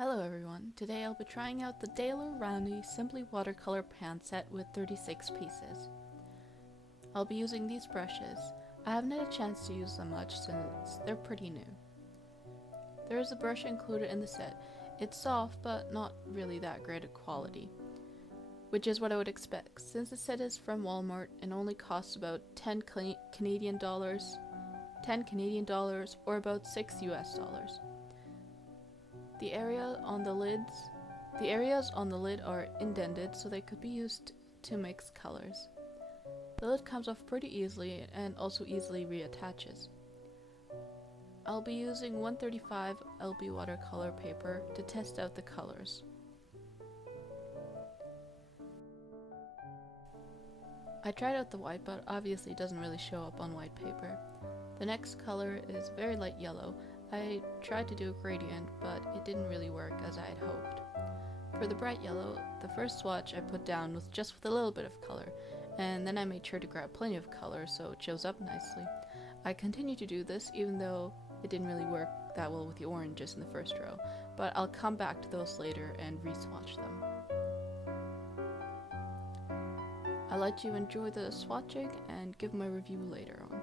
Hello everyone, today I'll be trying out the Daler Rowney Simply Watercolor pan set with 36 pieces. I'll be using these brushes. I haven't had a chance to use them much since they're pretty new. There is a brush included in the set. It's soft but not really that great a quality, which is what I would expect since the set is from Walmart and only costs about 10 Canadian dollars or about $6 US. The areas on the lid are indented so they could be used to mix colors. The lid comes off pretty easily and also easily reattaches. I'll be using 135 LB watercolor paper to test out the colors. I tried out the white, but obviously it doesn't really show up on white paper. The next color is very light yellow. I tried to do a gradient, but it didn't really work as I had hoped. For the bright yellow, the first swatch I put down was just with a little bit of color, and then I made sure to grab plenty of color so it shows up nicely. I continued to do this even though it didn't really work that well with the oranges in the first row, but I'll come back to those later and re-swatch them. I'll let you enjoy the swatching and give my review later on.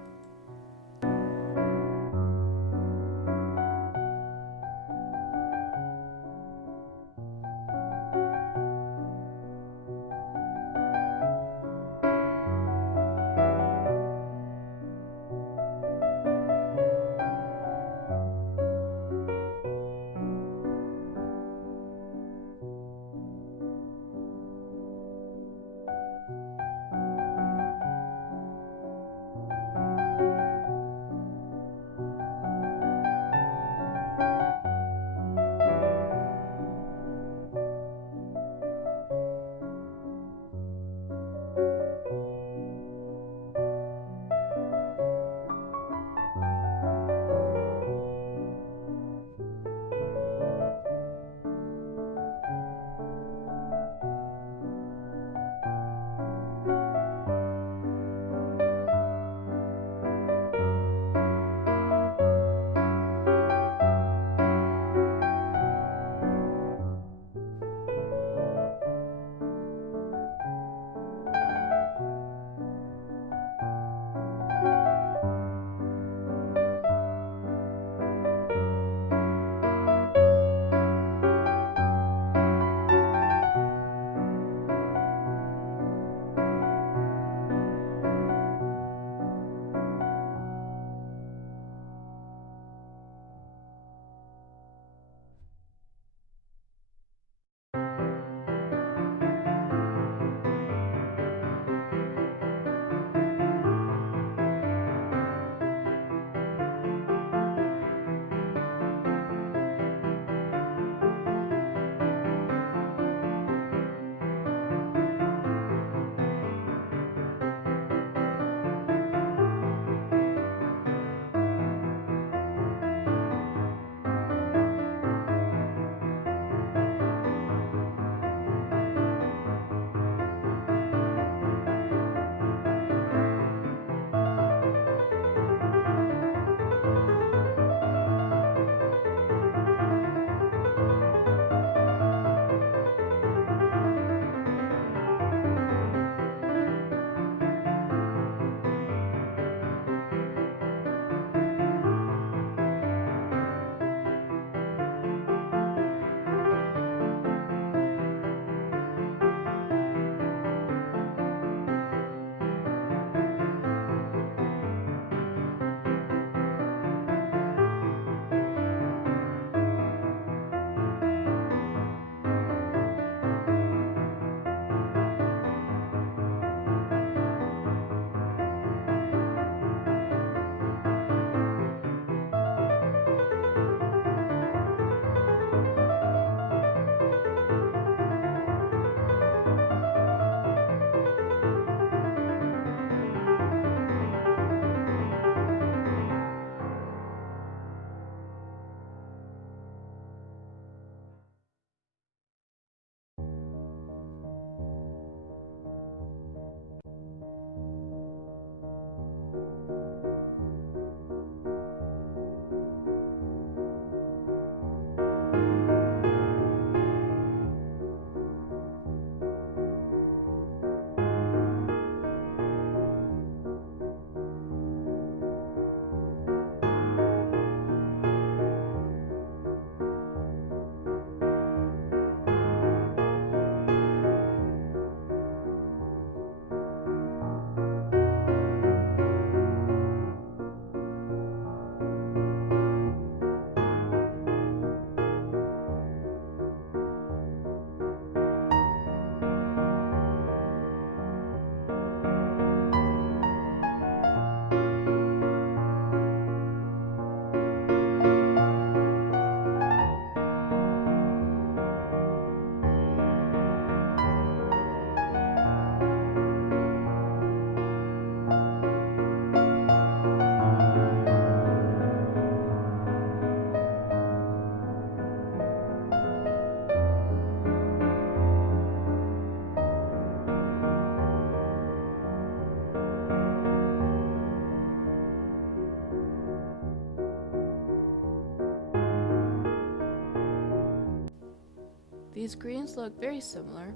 These greens look very similar,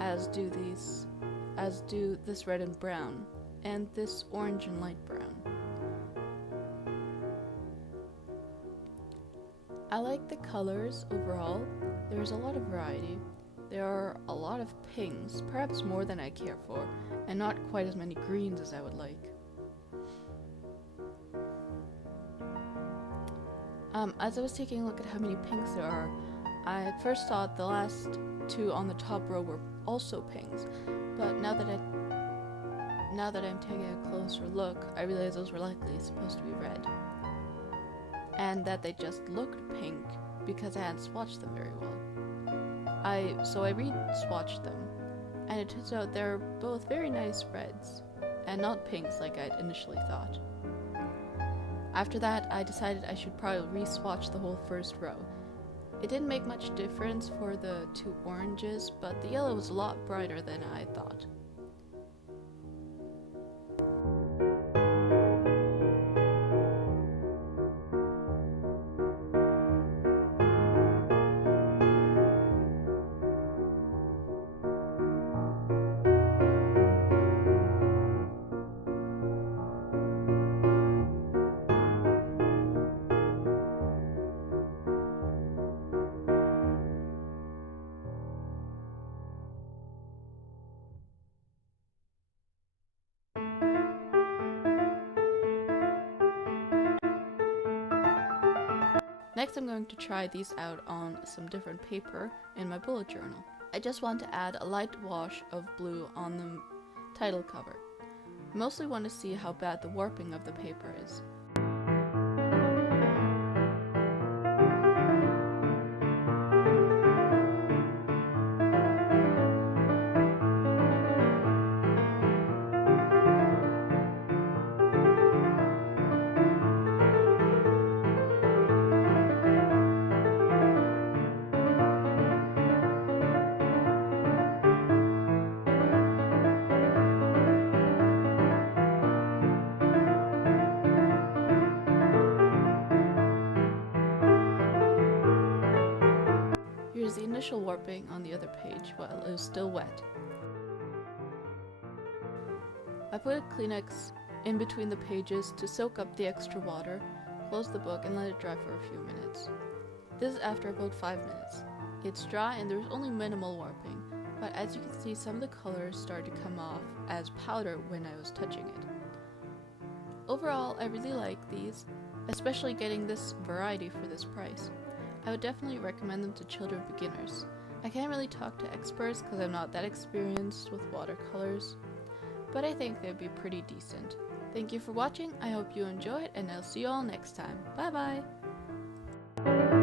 as do this red and brown, and this orange and light brown. I like the colors overall. There's a lot of variety. There are a lot of pinks, perhaps more than I care for, and not quite as many greens as I would like. As I was taking a look at how many pinks there are, I at first thought the last two on the top row were also pinks, but now that I'm taking a closer look, I realize those were likely supposed to be red, and that they just looked pink because I hadn't swatched them very well. So I re-swatched them, and it turns out they're both very nice reds, and not pinks like I'd initially thought. After that, I decided I should probably re-swatch the whole first row. It didn't make much difference for the two oranges, but the yellow was a lot brighter than I thought. Next, I'm going to try these out on some different paper in my bullet journal. I just want to add a light wash of blue on the title cover. I mostly want to see how bad the warping of the paper is. Here's the initial warping on the other page while it was still wet. I put a Kleenex in between the pages to soak up the extra water, close the book, and let it dry for a few minutes. This is after about 5 minutes. It's dry and there's only minimal warping, but as you can see, some of the colors started to come off as powder when I was touching it. Overall, I really like these, especially getting this variety for this price. I would definitely recommend them to children beginners. I can't really talk to experts because I'm not that experienced with watercolors, but I think they'd be pretty decent. Thank you for watching, I hope you enjoyed, and I'll see you all next time. Bye bye!